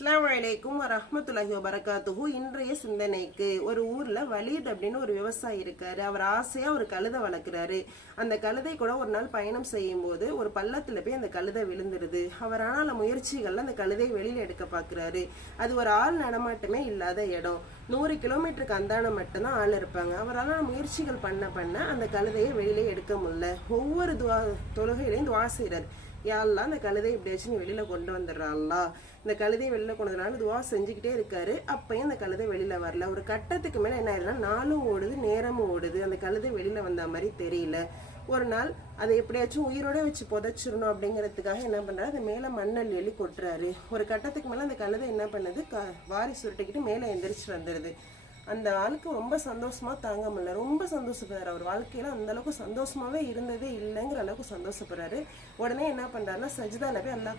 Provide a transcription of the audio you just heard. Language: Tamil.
அஸ்ஸலாமு அலைக்கும் வரஹ்மத்துல்லாஹி வபரகாத்துஹு. இன்றைய சிந்தனைக்கு, ஒரு ஊர்ல வலீத் அப்படின்னு ஒரு விவசாயி இருக்காரு. அவர் ஆசையா ஒரு கழுதை வளர்க்குறாரு. அந்த கழுதை கூட ஒரு நாள் பயணம் செய்யும் போது ஒரு பள்ளத்துல போய் அந்த கழுதை விழுந்துருது. அவர் ஆனால் முயற்சிகள்ல அந்த கழுதையை வெளியில எடுக்க பாக்குறாரு. அது ஒரு ஆள் நடமாட்டமே இல்லாத இடம். 100 கிலோமீட்டருக்கு அந்தான மட்டும்தான் ஆள் இருப்பாங்க. அவரால் முயற்சிகள் பண்ண அந்த கழுதையை வெளியில எடுக்க முடியல. ஒவ்வொரு தொழுகையிலையும் துவா செய்யறாரு. யாரெல்லாம் அந்த கழுதை எப்படியாச்சும் நீ வெளியில கொண்டு வந்துடுறாள்லா, இந்த கழுதையை வெளியில கொண்டு வந்தனால துவா செஞ்சுக்கிட்டே இருக்காரு. அப்பயும் அந்த கழுதை வெளியில வரல. ஒரு கட்டத்துக்கு மேல என்ன ஆயிடுனா, நாளும் ஓடுது நேரமும் ஓடுது, அந்த கழுதை வெளியில வந்த மாதிரி தெரியல. ஒரு நாள் அதை எப்படியாச்சும் உயிரோட வச்சு புதைச்சிடணும் அப்படிங்கிறதுக்காக என்ன பண்றாரு, அது மேல மண்ணல் எலி கொட்டுறாரு. ஒரு கட்டத்துக்கு மேல அந்த கழுதை என்ன பண்ணுது, வாரி சுருட்டிக்கிட்டு மேல எந்திரிச்சு வந்துடுது. அந்த ஆளுக்கு ரொம்ப சந்தோஷமா தாங்க முடியல, ரொம்ப சந்தோஷப்படுறாரு. அவர் வாழ்க்கையில அந்த அளவுக்கு சந்தோஷமாவே இருந்ததே இல்லைங்கிற அளவுக்கு சந்தோஷப்படுறாரு. உடனே என்ன பண்றாருன்னா, சஜிதால போய் அல்லாஹ்